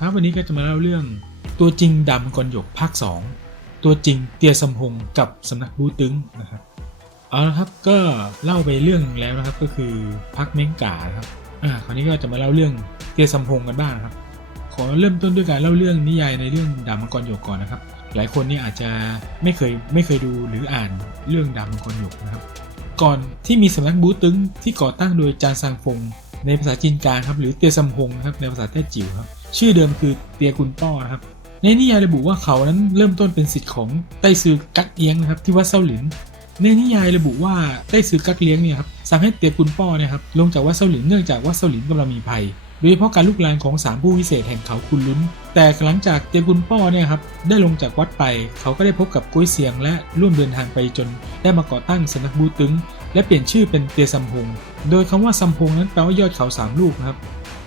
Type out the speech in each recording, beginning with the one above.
ครับวันนี้ก็จะมาเล่าเรื่อง ตัวจริงดำกรหยกภาค 2 ตัวจริงเตียสัมพงกับสำนักบูตึงนะครับเอาละครับก็เล่าไปเรื่องแล้วนะครับก็คือพักเม้งกาครับอ่าคราวนี้ก็จะมาเล่าเรื่องเตียสัมพงกันบ้างครับ ขอเริ่มต้นด้วยการเล่าเรื่องนิยายในเรื่องดาบมังกรหยกก่อนนะครับ หลายคนนี่อาจจะไม่เคยไม่เคยดูหรืออ่านเรื่องดาบมังกรหยกนะครับ ก่อนที่มีสำนักบูตึงที่ก่อตั้งโดยจางซังฟงในภาษาจีนกลางครับหรือเตียซัมพงนะครับในภาษาแต้จิ๋วครับ ชื่อเดิมคือเตียกุนป้อนะครับในนิยายระบุว่าเขานั้นเริ่มต้นเป็นสิทธิ์ของไต้ซือกักเอียงนะครับที่วัดเซาหลินในนิยายระบุว่าไต้ซือกักเลี้ยงเนี่ยครับสั่งให้เตียกุนป้อเนะครับลงจากวัดเซาหลินเนื่องจากวัดเซาหลินกำลังมีภัยโดยเฉพาะการลุกลามของสามผู้วิเศษแห่งเขาคุนลุ้น แต่หลังจากเตียกุนป้อเนี่ยครับได้ลงจากวัดไป เขาก็ได้พบกับกุ้ยเซียง และร่วมเดินทางไปจน ได้มาก่อตั้งสำนักบูตึง และเปลี่ยนชื่อเป็นเตียซัมพงโดยคำว่าซัมพงนั้นแปลว่ายอดเขาสามลูกนะครับ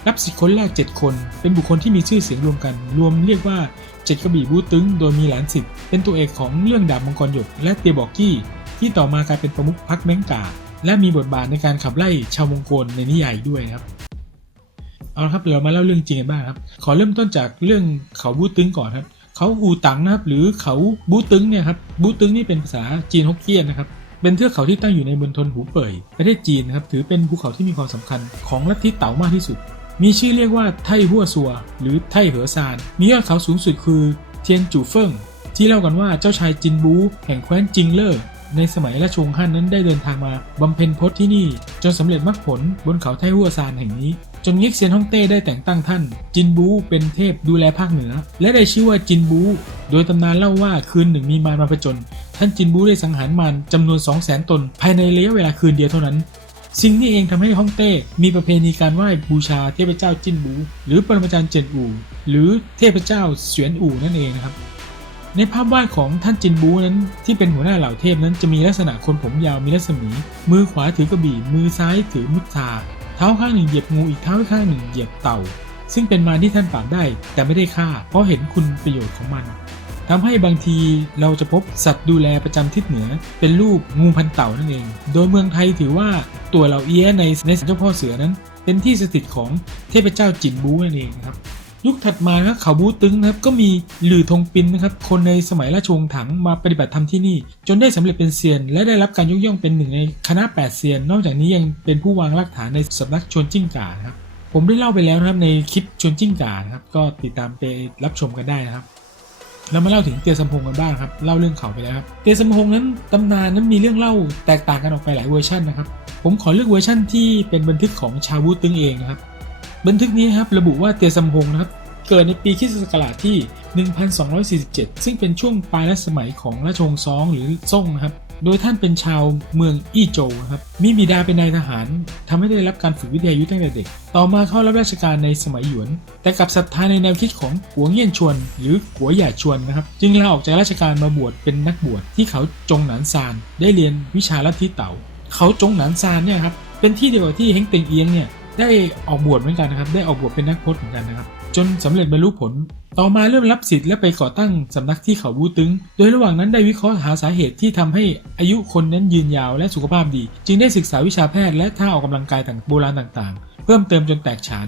นับสิทธิ์คนแรก 7 คน เป็นบุคคลที่มีชื่อเสียงรวมกัน รวมเรียกว่าเจ็ดกระบี่บูตึง โดยมีหลานสิทธิ์เป็นตัวเอกของเรื่องดาบมังกรหยกและเตียบอกกี้ ที่ต่อมากลายเป็นประมุขพรรคแมงกา และมีบทบาทในการขับไล่ชาวมงกลในนิยายด้วยครับเอาละครับเดี๋ยวเรามาเล่าเรื่องจริงกันบ้างครับ ขอเริ่มต้นจากเรื่องเขาบูตึงก่อนครับ เขาอูตังนะครับ หรือเขาบูตึงเนี่ยครับ บูตึงนี่เป็นภาษาจีนฮกเกี้ยนนะครับ เป็นเทือกเขาที่ตั้งอยู่ในมณฑลหูเป่ยประเทศจีนนะครับ ถือเป็นภูเขาที่มีความสำคัญของลัทธิเต๋ามากที่สุด มีชื่อเรียกว่าไทหัวซัว หรือไทเหอซานมียอดเขาสูงสุดคือเทียนจูเฟิงที่เล่ากันว่าเจ้าชายจินบูแห่งแคว้นจิงเลอร์ในสมัยราชวงศ์ฮั่นนั้นได้เดินทางมาบำเพ็ญพจน์ที่นี่ จนสำเร็จมรรคผลบนเขาไทหัวซานแห่งนี้ จนเง็กเซียนฮ่องเต้ได้แต่งตั้งท่าน จินบูเป็นเทพดูแลภาคเหนือ และได้ชื่อว่าจินบู โดยตำนานเล่าว่าคืนหนึ่งมีมารมาผจญท่านจินบูได้สังหารมารจำนวน 2 0 0 0 0 0 ตน ภายในระยะเวลาคืนเดียวเท่านั้น สิ่งนี้เองทำให้ฮ่องเต้มีประเพณีการไหว้บูชาเทพเจ้าจินบู หรือปรมาจารย์เจินอู่ หรือเทพเจ้าเสวียนอู่นั่นเองนะครับ ในภาพวาดของท่านจินบูนั้นที่เป็นหัวหน้าเหล่าเทพนั้นจะมีลักษณะคนผมยาวมีรัศมี มือขวาถือกระบี่ มือซ้ายถือมุทาเท้าข้างหนึ่งเหยียบงูอีกเท้าข้างหนึ่งเหยียบเต่า ซึ่งเป็นมารที่ท่านปราบได้แต่ไม่ได้ฆ่า เพราะเห็นคุณประโยชน์ของมัน ทำให้บางทีเราจะพบสัตว์ดูแลประจำทิศเหนือ เป็นรูปงูพันเต่านั่นเอง โดยเมืองไทยถือว่าตัวเหล่าเอี้ยในในสันเจ้าพ่อเสือนั้น เป็นที่สถิตของเทพเจ้าจินบูนั่นเองนะครับยุคถัดมาครับเขาบูตึงนะครับก็มีหลือทงปินนะครับคนในสมัยราชวงศ์ถังมาปฏิบัติธรรมที่นี่ จนได้สำเร็จเป็นเซียน และได้รับการยกย่องเป็นหนึ่งในคณะ 8เซียน นอกจากนี้ยังเป็นผู้วางรากฐานในสำนักชวนจิ้งก่านะครับผมได้เล่าไปแล้วนะครับในคลิปชวนจิ้งก่านะครับก็ติดตามไปรับชมกันได้นะครับ เรามาเล่าถึงเตียสัมพงกันบ้างครับ เล่าเรื่องเขาไปแล้วครับ เตียสัมพงนั้นตำนานนั้นมีเรื่องเล่าแตกต่างกันออกไปหลายเวอร์ชันนะครับ ผมขอเลือกเวอร์ชันที่เป็นบันทึกของชาววูตึงเองนะครับ บันทึกนี้ครับระบุว่าเตียสัมพงนะครับเกิดในปีคริสตศักราชที่ 1247 ซึ่งเป็นช่วงปลายรัชสมัยของราชวงศ์ซองหรือซ่งนะครับ โดยท่านเป็นชาวเมืองอี้โจวครับ มีบิดาเป็นนายทหารทำให้ได้รับการฝึกวิทยายุทธตั้งแต่เด็ก ต่อมาเข้ารับราชการในสมัยหยวน แต่กลับศรัทธาในแนวคิดของกัวเงียนชวน หรือกัวหย่าชวนนะครับ จึงลาออกจากราชการมาบวชเป็นนักบวชที่เขาจงหนานซาน ได้เรียนวิชาลัทธิเต๋าเขาจงหนานซานเนี่ยครับ เป็นที่เดียวกับที่เฮงเต็งเอียงเนี่ยได้ออกบวชเหมือนกันนะครับ ได้ออกบวชเป็นนักพจน์เหมือนกันนะครับ จนสำเร็จบรรลุผล ต่อมาเริ่มรับสิทธิ์และไปก่อตั้งสำนักที่เขาบูตึง โดยระหว่างนั้นได้วิเคราะห์หาสาเหตุที่ทำให้อายุคนนั้นยืนยาวและสุขภาพดี จึงได้ศึกษาวิชาแพทย์และท่าออกกำลังกายต่างโบราณต่างๆ เพิ่มเติมจนแตกฉาน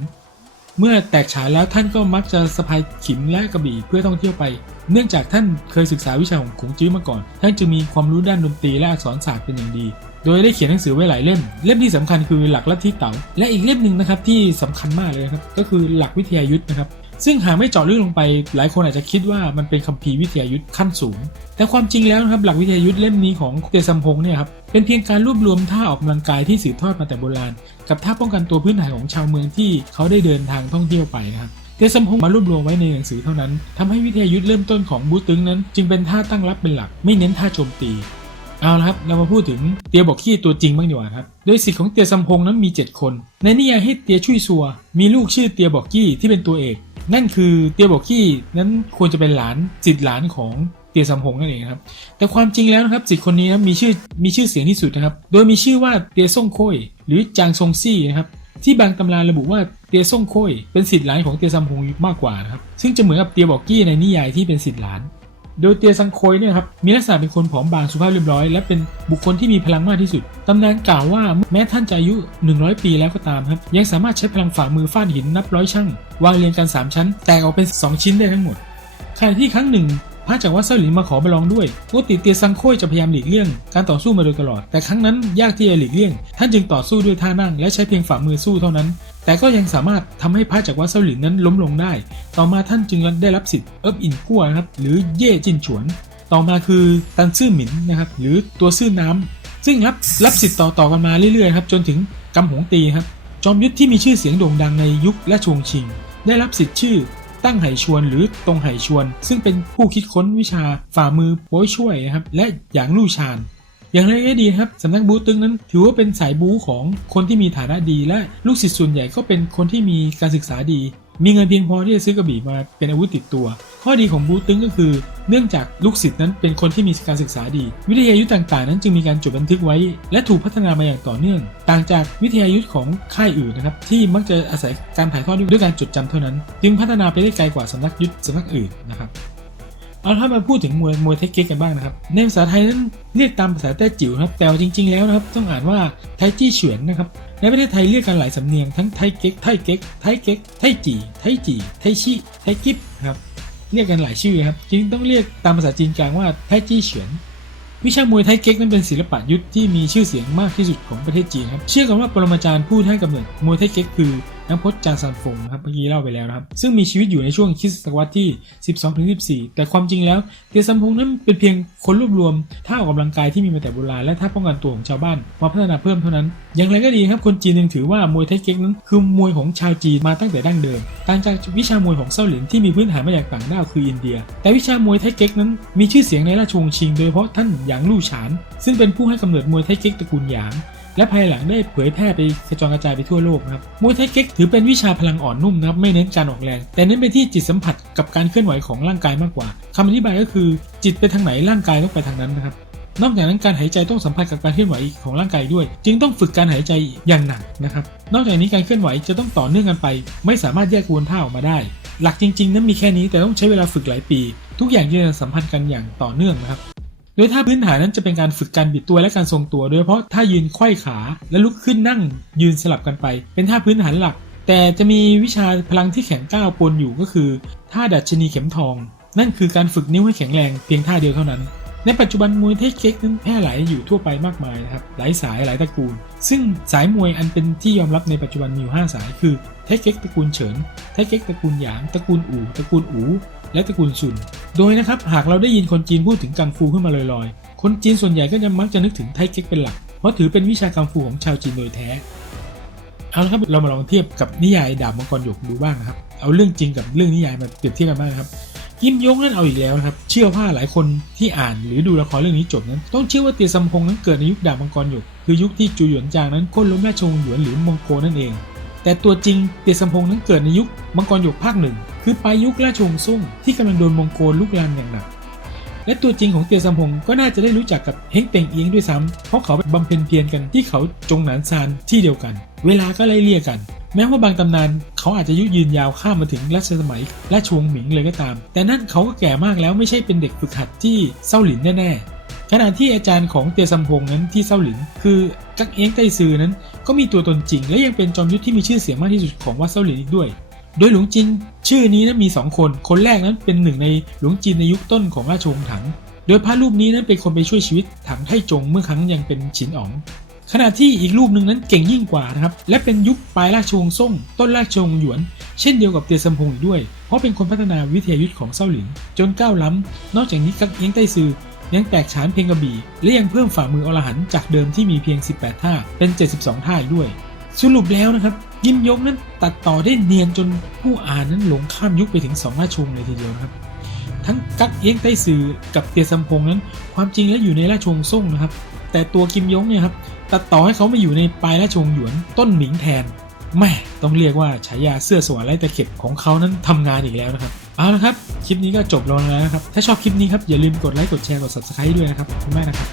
เมื่อแตกฉานแล้วท่านก็มักจะสะพายขิมและกระบี่เพื่อท่องเที่ยวไป เนื่องจากท่านเคยศึกษาวิชาของขงจื้อมาก่อน ท่านจึงมีความรู้ด้านดนตรีและอักษรศาสตร์เป็นอย่างดี โดยได้เขียนหนังสือไว้หลายเล่ม เล่มที่สำคัญคือหลักลัทธิเต๋า และอีกเล่มหนึ่งนะครับที่สำคัญมากเลยครับ ก็คือหลักวิทยายุทธนะครับ ซึ่งหากไม่เจาะลึกลงไป หลายคนอาจจะคิดว่ามันเป็นคัมภีร์วิทยายุทธขั้นสูง แต่ความจริงแล้วนะครับหลักวิทยายุทธเล่มนี้ของเตซัมพงเนี่ยครับ เป็นเพียงการรวบรวมท่าออกกำลังกายที่สืบทอดมาแต่โบราณ กับท่าป้องกันตัวพื้นฐานของชาวเมืองที่เขาได้เดินทางท่องเที่ยวไปนะครับเตซัมพงมารวบรวมไว้ในหนังสือเท่านั้นทำให้วิทยายุทธเริ่มต้นของบูตึงนั้น จึงเป็นท่าตั้งรับเป็นหลัก ไม่เน้นท่าโจมตี เอาละครับ เรามาพูดถึงเตียบอกขี้ตัวจริงบ้างดีกว่าครับ โดยสิทธิ์ของเตียซัมพงนั้นมี 7 คน ในนิยายให้เตียชุยซัว มีลูกชื่อเตียบอกกี้ที่เป็นตัวเอก นั่นคือเตียบอกกี้นั้นควรจะเป็นหลานสิทธิ์หลานของเตียซัมพงนั่นเองครับ แต่ความจริงแล้วนะครับสิทธิ์คนนี้นะมีชื่อมีชื่อเสียงที่สุดนะครับ โดยมีชื่อว่าเตียซ่งโค้ยหรือจางซงซี่นะครับที่บางตำราระบุว่าเตียซ่งโค้ยเป็นสิทธิ์หลานของเตียซัมพงมากกว่านะครับซึ่งจะเหมือนกับเตียบอกกี้ในนิยายที่เป็นสิทธิ์หลาน โดยเตียซังโคยเนี่ยครับมีลักษณะเป็นคนผอมบางสุภาพเรียบร้อย และเป็นบุคคลที่มีพลังมากที่สุด ตำนานกล่าวว่าแม้ท่านจะอายุ 100 ปีแล้วก็ตามครับ ยังสามารถใช้พลังฝ่ามือฟาดหินนับร้อยช่างวางเรียงกัน 3 ชั้น แตกออกเป็น 2 ชิ้นได้ทั้งหมดขณะที่ครั้งหนึ่ง พระจากวัดเซาหลินมาขอไปลองด้วยปกติเตียซังโคยจะพยายามหลีกเลี่ยงการต่อสู้มาโดยตลอด แต่ครั้งนั้นยากที่จะหลีกเลี่ยง ท่านจึงต่อสู้ด้วยท่านั่งและใช้เพียงฝ่ามือสู้เท่านั้น แต่ก็ยังสามารถทำให้พระจากวัดเซาหลินนั้นล้มลงได้ ต่อมาท่านจึงได้รับสิทธิ์เอิบอินกั้วนะครับหรือเย่จินฉวน ต่อมาคือตันซื่อหมินนะครับหรือตัวซื่อน้ำซึ่งรับรับสิทธิ์ต่อต่อกันมาเรื่อยๆครับจนถึงกำหงตีครับจอมยุทธที่มีชื่อเสียงโด่งดังในยุคและชวงชิง ได้รับสิทธิ์ชื่อ ตั้งไหชวนหรือตรงไหชวน ซึ่งเป็นผู้คิดค้นวิชาฝ่ามือโป้ยช่วยนะครับและหยางลู่ชานอย่างไรก็ดีครับสำนักบูตึงนั้น ถือว่าเป็นสายบูของคนที่มีฐานะดี และลูกศิษย์ส่วนใหญ่ก็เป็นคนที่มีการศึกษาดี มีเงินเพียงพอที่จะซื้อกระบี่มาเป็นอาวุธติดตัว ข้อดีของบูตึงก็คือ เนื่องจากลูกศิษย์นั้นเป็นคนที่มีการศึกษาดี วิทยายุทธ์ต่างๆ นั้นจึงมีการจดบันทึกไว้ และถูกพัฒนามาอย่างต่อเนื่อง ต่างจากวิทยายุทธ์ของค่ายอื่นนะครับที่มักจะอาศัยการถ่ายทอดด้วยการจดจำเท่านั้น จึงพัฒนาไปได้ไกลกว่าสำนักยุทธ์สำนักอื่นนะครับเอาถ้ามาพูดถึงมวยมวยไทเก๊กกันบ้างนะครับ ในภาษาไทยนั้นเรียกตามภาษาแต้จิ๋วครับ แต่จริง ๆ แล้วนะครับ ต้องอ่านว่าไทจี้เฉวนนะครับ ในประเทศไทยเรียกกันหลายสำเนียงทั้งไทเก๊กไทเก๊กไทเก๊กไทจีไทจีไทชิไทกิปนะครับ เรียกกันหลายชื่อครับ จึงต้องเรียกตามภาษาจีนกลางว่าไทจี้เฉียน วิชามวยไทเก๊กนั้นเป็นศิลปะยุทธที่มีชื่อเสียงมากที่สุดของประเทศจีนครับ เชื่อกันว่าปรมาจารย์ผู้ให้กำเนิดมวยไทเก๊กคือนักพจน์จางซันฟงนะครับเมื่อกี้เล่าไปแล้วนะครับ ซึ่งมีชีวิตอยู่ในช่วงคริสตศตวรรษที่ 12-14 แต่ความจริงแล้วเตียซันฟงนั้นเป็นเพียงคนรวบรวมท่าออกกำลังกายที่มีมาแต่โบราณและท่าป้องกันตัวของชาวบ้านมาพัฒนาเพิ่มเท่านั้น อย่างไรก็ดีครับคนจีนยังถือว่ามวยไทเก๊กนั้นคือมวยของชาวจีนมาตั้งแต่ดั้งเดิมต่างจากวิชามวยของเซาหลินที่มีพื้นฐานมาจากต่างด้าวคืออินเดีย แต่วิชามวยไทเก๊กนั้นมีชื่อเสียงในราชวงศ์ชิง โดยเฉพาะท่านหยางลู่ฉาน ซึ่งเป็นผู้ให้กำเนิดมวยไทเก๊กตระกูลหยาง และภายหลังได้เผยแพร่ไปกระจรกระจายไปทั่วโลกนะครับมวยไทเก๊กถือเป็นวิชาพลังอ่อนนุ่มนะครับไม่เน้นการออกแรง แต่เน้นไปที่จิตสัมผัสกับการเคลื่อนไหวของร่างกายมากกว่าคำอธิบายก็คือจิตไปทางไหนร่างกายต้องไปทางนั้นนะครับนอกจากนั้นการหายใจต้องสัมผัสกับการเคลื่อนไหวของร่างกายด้วย จึงต้องฝึกการหายใจอย่างหนักนะครับ นอกจากนี้การเคลื่อนไหวจะต้องต่อเนื่องกันไป ไม่สามารถแยกวนท่าออกมาได้ หลักจริงๆนั้นมีแค่นี้แต่ต้องใช้เวลาฝึกหลายปี ทุกอย่างจะสัมพันธ์กันอย่างต่อเนื่องนะครับ โดยท่าพื้นฐานนั้นจะเป็นการฝึกการบิดตัวและการทรงตัว โดยเฉพาะท่ายืนไขว้ขาและลุกขึ้นนั่งยืนสลับกันไป เป็นท่าพื้นฐานหลัก แต่จะมีวิชาพลังที่แข็งก้าวปนอยู่ก็คือท่าดัชนีเข็มทอง นั่นคือการฝึกนิ้วให้แข็งแรงเพียงท่าเดียวเท่านั้น ในปัจจุบันมวยไทเก๊กนั้นแพร่หลายอยู่ทั่วไปมากมายนะครับหลายสายหลายตระกูล ซึ่งสายมวยอันเป็นที่ยอมรับในปัจจุบันมีอยู่ 5 สาย คือไทเก๊กตระกูลเฉินไทเก๊กตระกูลหยางตระกูลอู่ตระกูลอูและตระกูลซุน โดยนะครับหากเราได้ยินคนจีนพูดถึงกังฟูขึ้นมาลอยๆ คนจีนส่วนใหญ่ก็จะมักจะนึกถึงไทเก๊กเป็นหลัก เพราะถือเป็นวิชากังฟูของชาวจีนโดยแท้ เอาละครับเรามาลองเทียบกับนิยายดาบมังกรหยกดูบ้างนะครับ เอาเรื่องจริงกับเรื่องนิยายมาเปรียบเทียบกันบ้างนะครับ กิมยงนั่นเอาอีกแล้วนะครับ เชื่อว่าหลายคนที่อ่านหรือดูละครเรื่องนี้จบนั้น ต้องเชื่อว่าเตียซัมพงนั้นเกิดในยุคดาบมังกรหยกคือยุคที่จูหยวนจางนั้นโค่นล้มราชงหยวนหรือมองโกนั่นเอง แต่ตัวจริงเตียซัมพงนั้นเกิดในยุคมังกรหยกภาคหนึ่งคือปลายยุคราชวงศ์ซุ่งที่กำลังโดนมองโกลุกลามอย่างหนักและตัวจริงของเตียซัมพงก็น่าจะได้รู้จักกับเฮงเต็งเอียงด้วยซ้ำเพราะเขาบำเพ็ญเพียรกันที่เขาจงหนานซานที่เดียวกัน เวลาก็ไล่เลี่ยกัน แม้ว่าบางตำนานเขาอาจจะยุยืนยาวข้ามมาถึงรัชสมัยราชวงหมิงเลยก็ตาม แต่นั่นเขาก็แก่มากแล้วไม่ใช่เป็นเด็กฝึกหัดที่เซาหลินแน่ๆขณะที่อาจารย์ของเตียซัมพงนั้นที่เซาหลิน คือกักเอียงไต้ซือนั้น ก็มีตัวตนจริง และยังเป็นจอมยุทธที่มีชื่อเสียงมากที่สุดของวัดเซาหลินอีกด้วย โดยหลวงจินชื่อนี้นั้นมี 2 คน คนแรกนั้นเป็นหนึ่งในหลวงจินในยุคต้นของราชวงศ์ถัง โดยพระรูปนี้นั้นเป็นคนไปช่วยชีวิตถังไทจงเมื่อครั้งยังเป็นฉินอ๋อง ขณะที่อีกรูปหนึ่งนั้นเก่งยิ่งกว่านะครับ และเป็นยุคปลายราชวงศ์ซ่ง ต้นราชวงศ์หยวน เช่นเดียวกับเตียซัมพงอีกด้วย เพราะเป็นคนพัฒนาวิทยายุทธ์ของเซาหลิน จนก้าวล้ำ นอกจากนี้กักเอียงไต้ซือยังแตกฉานเพลงกระบี่ และยังเพิ่มฝ่ามืออรหันจากเดิมที่มีเพียง 18 ท่า เป็น 72 ท่าอีกด้วย สรุปแล้วนะครับ ยิมยงนั้นตัดต่อได้เนียนจนผู้อ่านนั้นหลงข้ามยุคไปถึงสองราชวงศ์เลยทีเดียวนะครับ ทั้งกักเอียงไต้ซือกับเตียซัมพงนั้น ความจริงแล้วอยู่ในราชวงศ์ซ่งนะครับ แต่ตัวกิมยงเนี่ยครับ ตัดต่อให้เขามาอยู่ในปลายราชวงศ์หยวนต้นหมิงแทนแม่ต้องเรียกว่าฉายาเสื้อสวรรค์ไร้ตะเข็บของเขานั้นทำงานอีกแล้วนะครับเอาละครับ คลิปนี้ก็จบลงแล้วนะครับ ถ้าชอบคลิปนี้ครับอย่าลืมกดไลค์กดแชร์กด subscribe ด้วยนะครับขอบคุณมากนะครับ